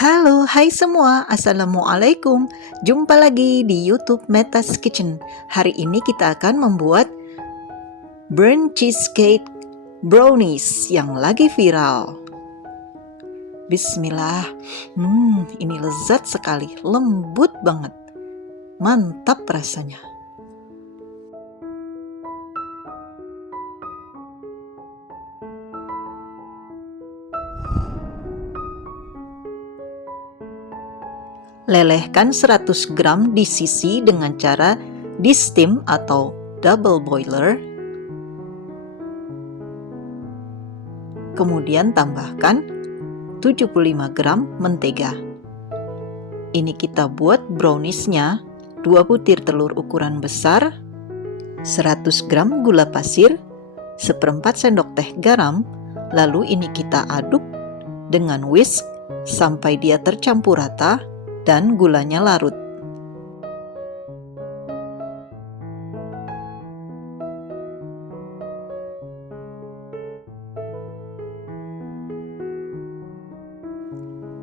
Halo, hai semua. Assalamualaikum. Jumpa lagi di YouTube Meta's Kitchen. Hari ini kita akan membuat burnt cheesecake brownies yang lagi viral. Bismillah. Ini lezat sekali, lembut banget. Mantap rasanya. Lelehkan 100 gram di sisi dengan cara di steam atau double boiler. Kemudian tambahkan 75 gram mentega. Ini kita buat browniesnya. 2 butir telur ukuran besar, 100 gram gula pasir, 1/4 sendok teh garam. Lalu ini kita aduk dengan whisk sampai dia tercampur rata dan gulanya larut.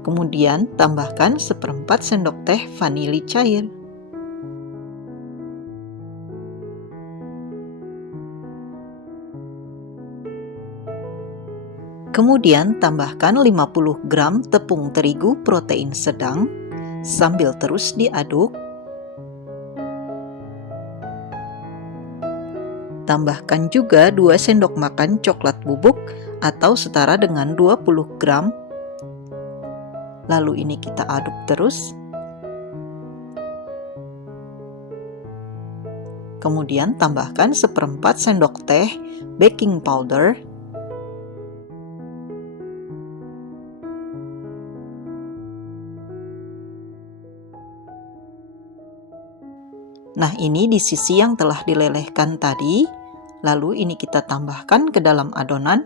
Kemudian tambahkan 1/4 sendok teh vanili cair. Kemudian tambahkan 50 gram tepung terigu protein sedang sambil terus diaduk. Tambahkan juga 2 sendok makan coklat bubuk atau setara dengan 20 gram. Lalu ini kita aduk terus. Kemudian tambahkan 1/4 sendok teh baking powder. Nah, ini di sisi yang telah dilelehkan tadi. Lalu ini kita tambahkan ke dalam adonan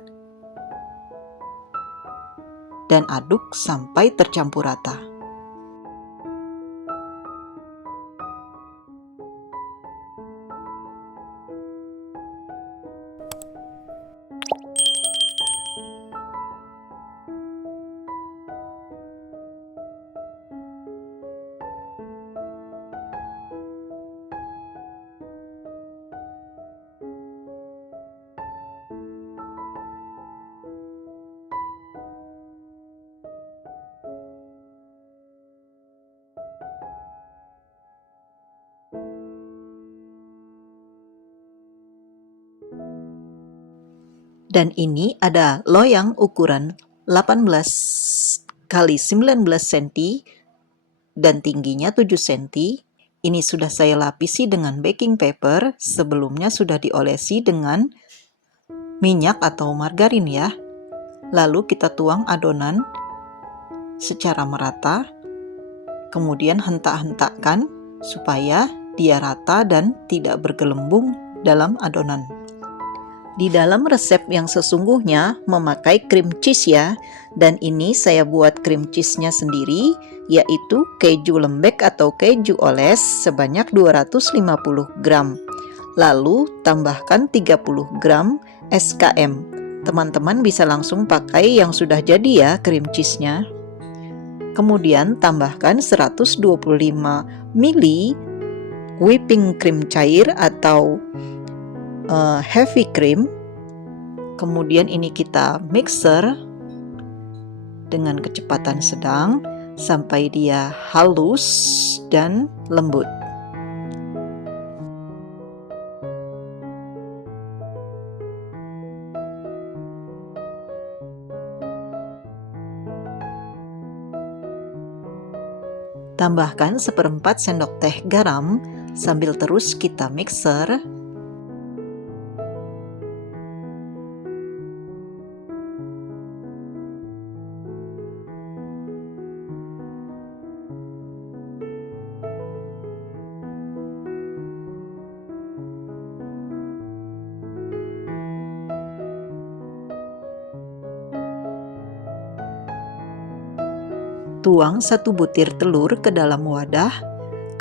dan aduk sampai tercampur rata. Dan ini ada loyang ukuran 18 kali 19 cm dan tingginya 7 cm. Ini sudah saya lapisi dengan baking paper, sebelumnya sudah diolesi dengan minyak atau margarin ya. Lalu kita tuang adonan secara merata, kemudian hentak-hentakkan supaya dia rata dan tidak bergelembung dalam adonan. Di dalam resep yang sesungguhnya memakai cream cheese ya, dan ini saya buat cream cheese-nya sendiri, yaitu keju lembek atau keju oles sebanyak 250 gram. Lalu tambahkan 30 gram SKM. Teman-teman bisa langsung pakai yang sudah jadi ya cream cheese-nya. Kemudian tambahkan 125 ml whipping cream cair atau heavy cream. Kemudian ini kita mixer dengan kecepatan sedang sampai dia halus dan lembut. Tambahkan 1/4 sendok teh garam sambil terus kita mixer. Tuang 1 butir telur ke dalam wadah,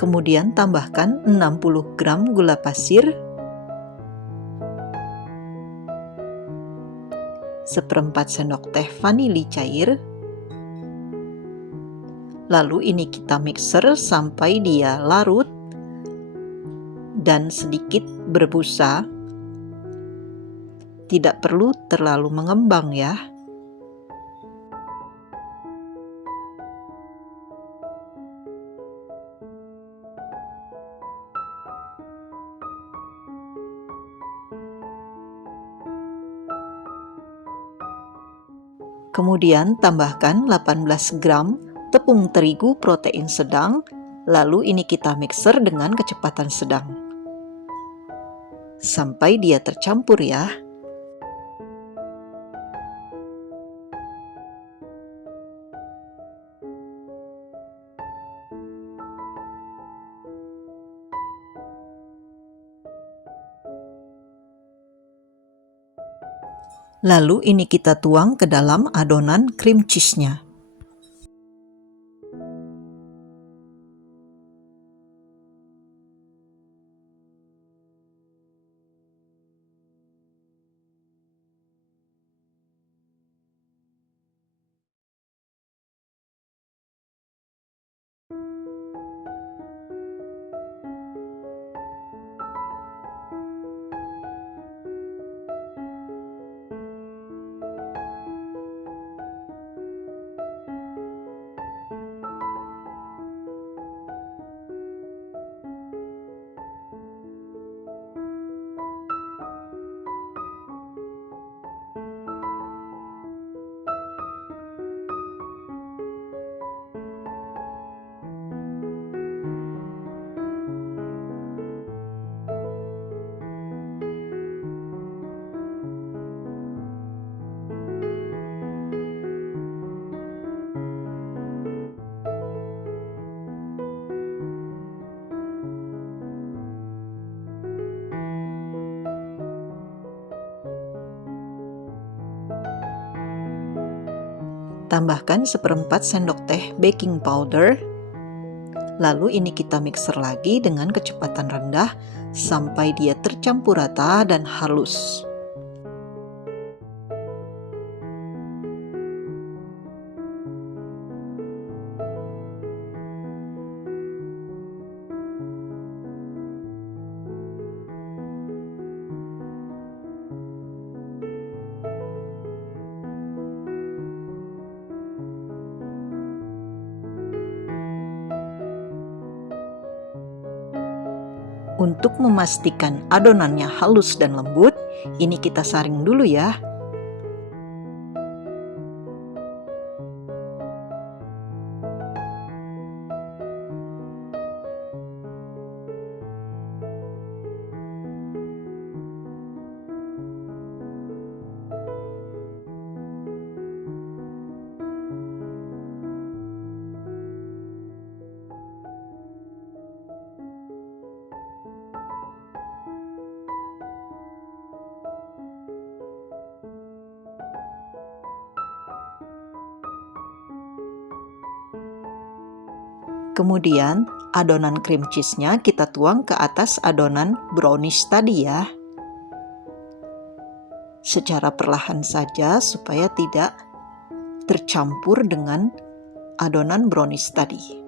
kemudian tambahkan 60 gram gula pasir, 1/4 sendok teh vanili cair, Lalu ini kita mixer sampai dia larut dan sedikit berbusa. Tidak perlu terlalu mengembang ya. Kemudian tambahkan 18 gram tepung terigu protein sedang, lalu ini kita mixer dengan kecepatan sedang. Sampai dia tercampur ya. Lalu ini kita tuang ke dalam adonan cream cheese-nya. Tambahkan 1/4 sendok teh baking powder. Lalu ini kita mixer lagi dengan kecepatan rendah sampai dia tercampur rata dan halus. Untuk memastikan adonannya halus dan lembut, ini kita saring dulu ya. Kemudian adonan cream cheese-nya kita tuang ke atas adonan brownies tadi ya. Secara perlahan saja supaya tidak tercampur dengan adonan brownies tadi.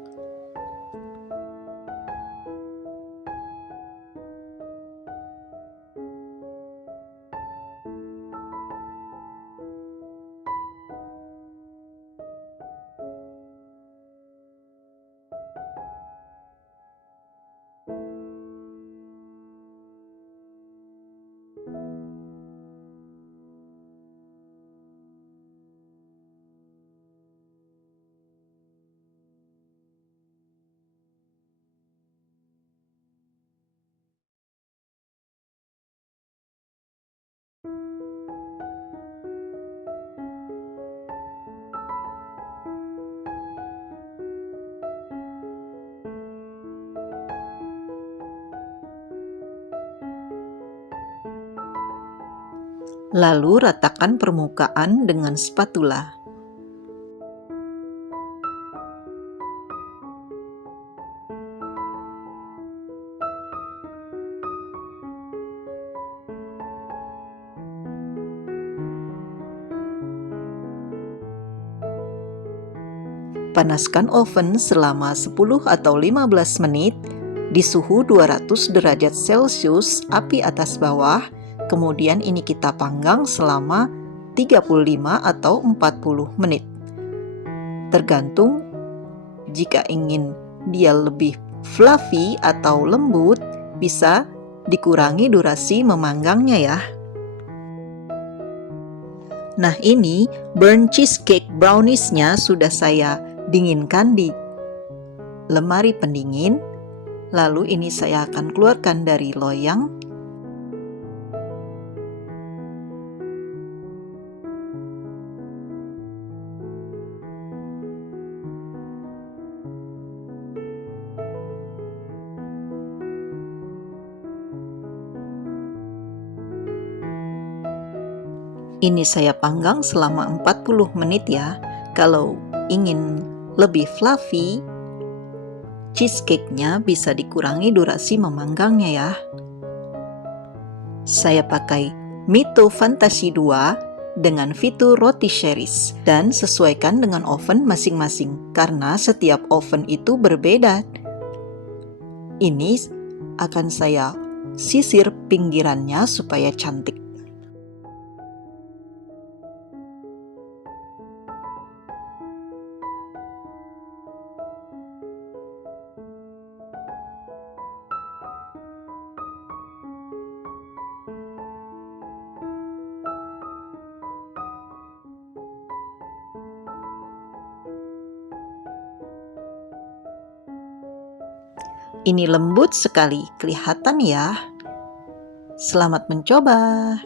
Lalu ratakan permukaan dengan spatula. Panaskan oven selama 10 atau 15 menit di suhu 200 derajat Celcius, api atas bawah. Kemudian ini kita panggang selama 35 atau 40 menit. Tergantung, jika ingin dia lebih fluffy atau lembut, bisa dikurangi durasi memanggangnya ya. Nah, ini burnt cheesecake brownies-nya sudah saya dinginkan di lemari pendingin. Lalu ini saya akan keluarkan dari loyang. Ini saya panggang selama 40 menit ya. Kalau ingin lebih fluffy, cheesecake-nya bisa dikurangi durasi memanggangnya ya. Saya pakai Mito Fantasi 2 dengan fitur roti Cherise dan sesuaikan dengan oven masing-masing karena setiap oven itu berbeda. Ini akan saya sisir pinggirannya supaya cantik. Ini lembut sekali, kelihatan ya. Selamat mencoba.